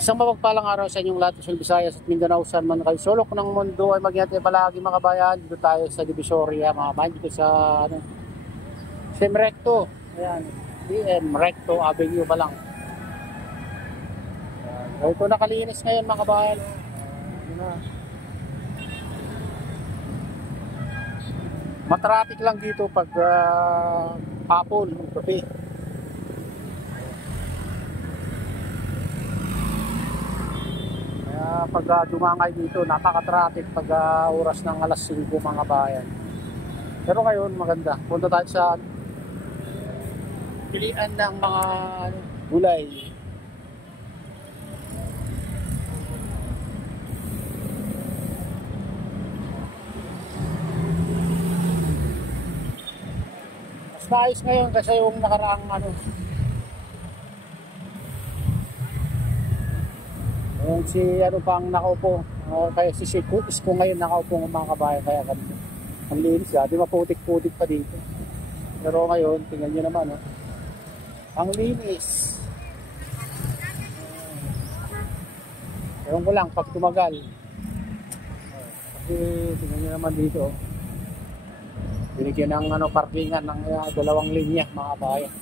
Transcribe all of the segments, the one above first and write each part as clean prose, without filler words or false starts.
Isang mapagpalang araw sa inyong lahat, Luzon, Visayas at Mindanao, saan man kayo sulok ng mundo ay mag-ingat palagi mga kabayan. Dito tayo sa Divisoria mga kabayan, dito sa SM Recto. Ayan, SM Recto Avenue pa lang. Ito nakalinis ngayon mga kabayan. Matraffic lang dito pag hapon, gabi. Pag dumangay dito, napaka-traffic pag oras ng alas 5 mga bayan. Pero ngayon maganda. Punta tayo sa pilian ng mga gulay. Mas maayos ngayon kasi yung nakaraang yung si pang nakaupo, kaya si Isko ngayon nakaupo ng mga kabayan, kaya ganito. Ang linis, di maputik-putik pa dito. Pero ngayon, tingnan nyo naman, ang linis. Ewan ko lang, pag tumagal. Kasi tingnan nyo naman dito, binigyan ng parkingan ng dalawang linya, mga kabayan.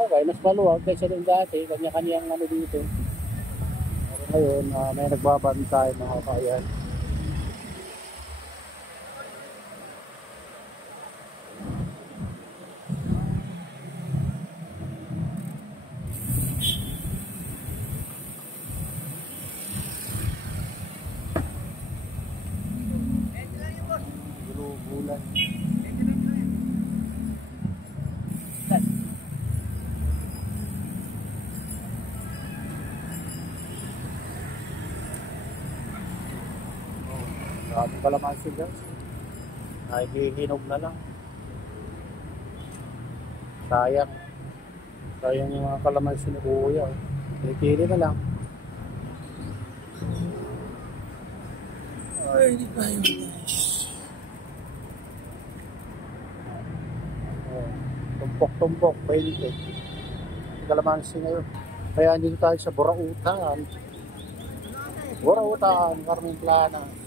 Okay, mas maluwag kaysa doon dati, kanya-kanyang dito. Pero ngayon, may nagbabantay mga kabayan. Bulan. Maraming kalamansi guys. Nahihinog na lang. Sayang. Sayang yung mga kalamansi ni Kuya. Pili na lang. Ay, di ba yun guys? Tumpok-tumpok. 20. Kalamansi ngayon. Kaya dito tayo sa Burautan. Burautan, Carmen Plana.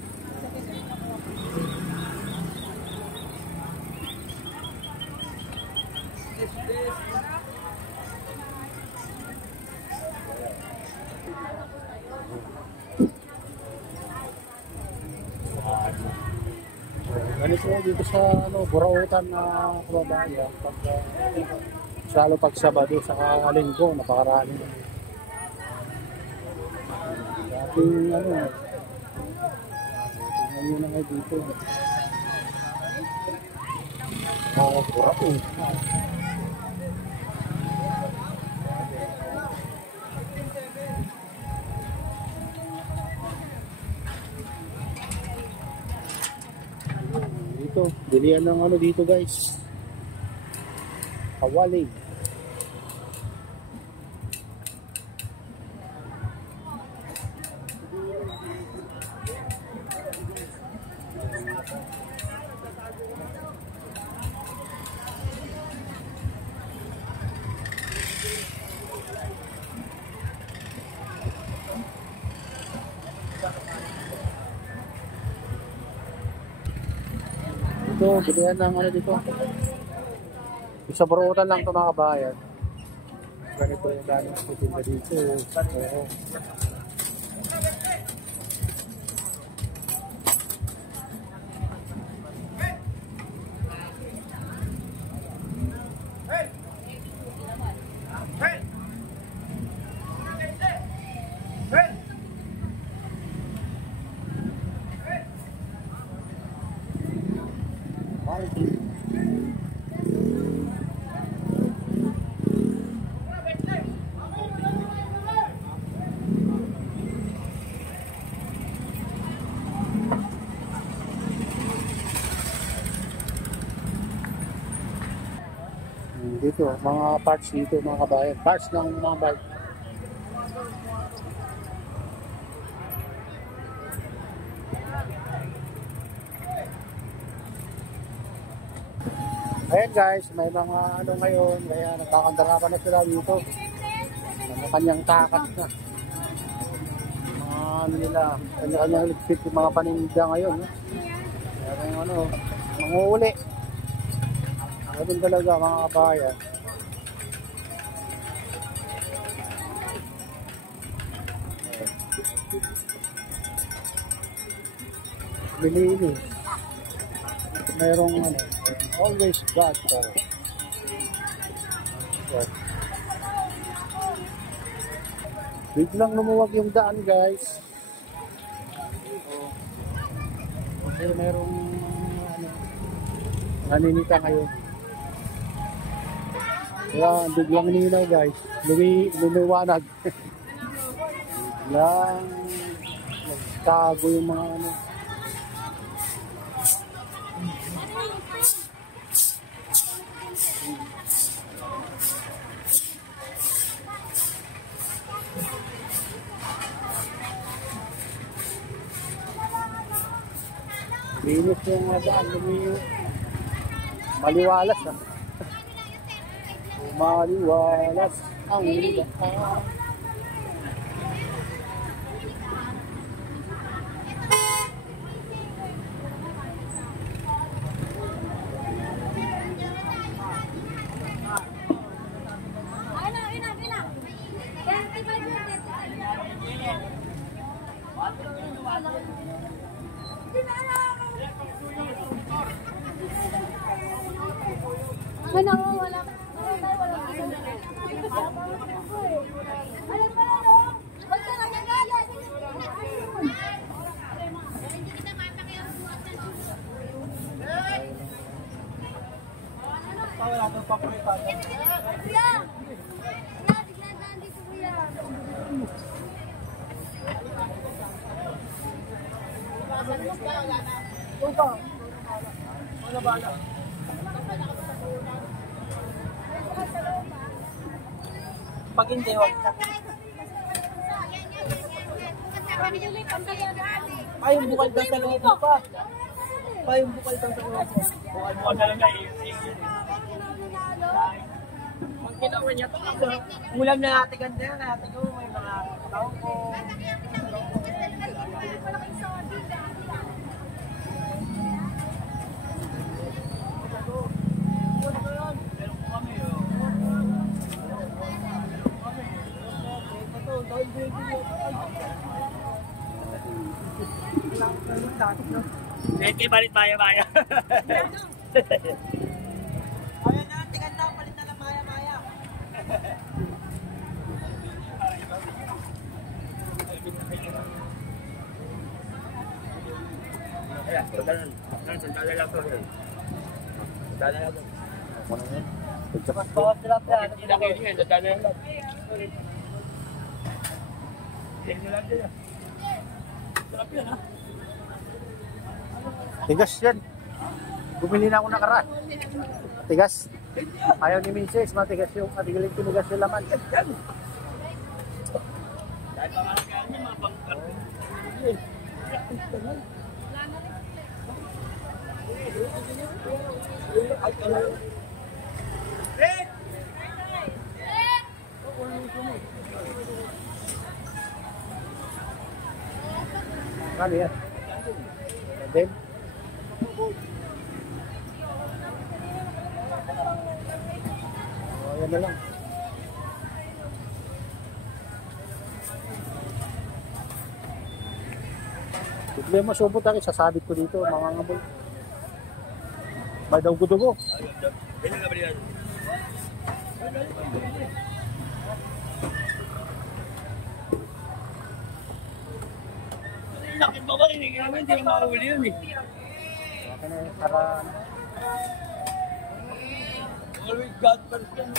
Ganito dito sa Burautan na kababayan. Lalo pag Sabado sa Linggo, napakarami. Dating tingnan nyo na nga dito. Burautan. Dito, bilihan ng dito guys. Kawali. Ito, bilihan ng dito. Sa Burautan lang ito mga kabayan. Ganito yung daming pupunta dito. Oo. Dito, mga parts dito mga kabayan. Parts ng mga bike. Ayan guys, may mga ano ngayon, kaya nagkakandarapan na sila dito. Ano kanyang takas na. Mga ano nila, kanya-kanyang ligpit yung mga paninda ngayon. Kaya kung ano, manguli. Ganun talaga mga kabayan. Bilinis. Mayroong ano, always God for it. Biglang lumuwag yung daan guys. Kasi mayroong ano, naninita ngayon. Kaya biglang ninaw guys. Lumiwanag. Biglang nagtago yung mga ano. Linis yung daan, maliwalas ah. Maliwalas ang daan. Ano, wala. Pag hindi, wag na. Payong bukal daw sa loob mo pa. Payong bukal daw sa loob mo. Bukal na lang na pag ginawa niya ito, ulam na natin ganda yan. Natin ko, may mga tao ko. Hindi, balit maya-maya. Ayan na, tingnan daw, palit na lang maya-maya. Ayan, sandalan. Sandalan lang po. Sandalan lang. Mas bawas sila pa. Hindi na kayo yan, sandalan lang. Tingnan lang din. Sarap yan ha. Tigas yan. Bumili na ako nakaraan. Tigas. Ayaw ni Mrs. Matigas yung matigaling tinigas yung laman. Dahil pamalagaan niya, mga pangkar. Kali yan. And then, ayan na lang. Problema subot ako, sasabit ko dito, mga ngabol. May daw gudugo. Ilan na ba yan? Nakit ba ba? Hindi naman makahuli yun eh. Baka na para... Always God first yan.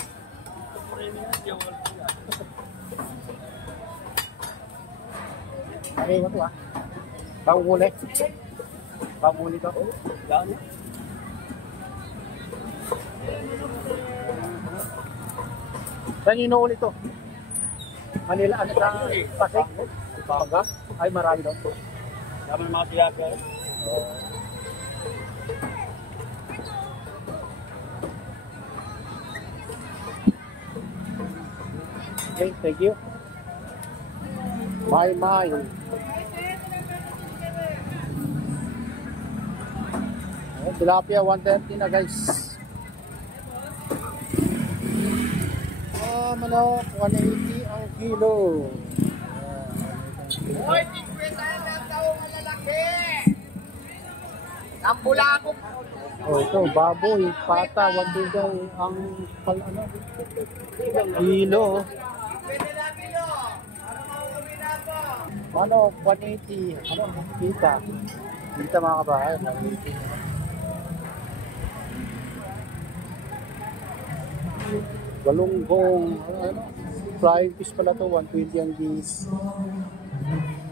Ay, ito ah. Pahuli. Pahuli ka. Dami. Saan yung inuuli to? Manila, ano sa Pasig? Paga? Ay, marami doon. Dami ng mga tiyaga. Okay, thank you. My. Tilapia 130 na guys. Manok 180 ang kilo. Hoy, tigwetahan na taong malalaki! Ang bulakok! Oh, ito, baboy, pata, 120 ang kilo. Manok 180. Kita. Kita mga kabahay, 180. Galunggong, flying fish pala to, 120 ang dis.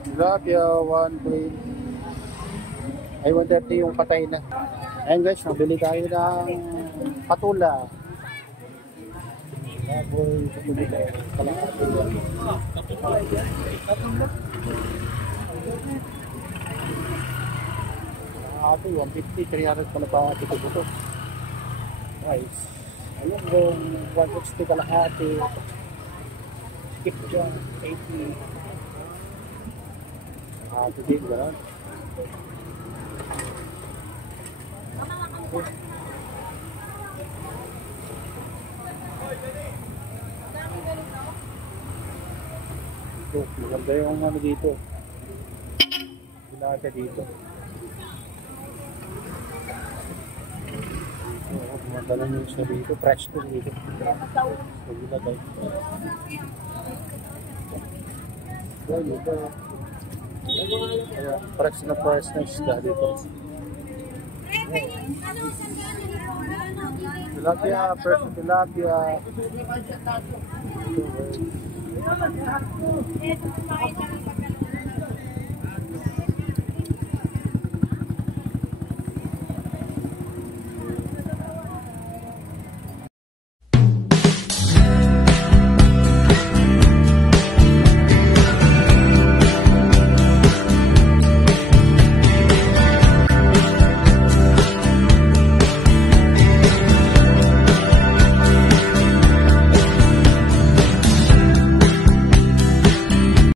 Tilapia, 120. Ay, 130 yung patay na. Ayun guys, nabili tayo ng patula. Baboy, patula tayo. Kalahati. Kalahati, 150, 300 pala pa ito ito. Nice. Ayun yung 160 kalahati. Skip dyan, 80. Ito din, gano'n. Ito, maganda yung ano dito. Bilata dito. Maganda yung isa dito. Fresh to dito. Bilata dito. Dito. Fresh na isda dito. Tilapia, fresh tilapia.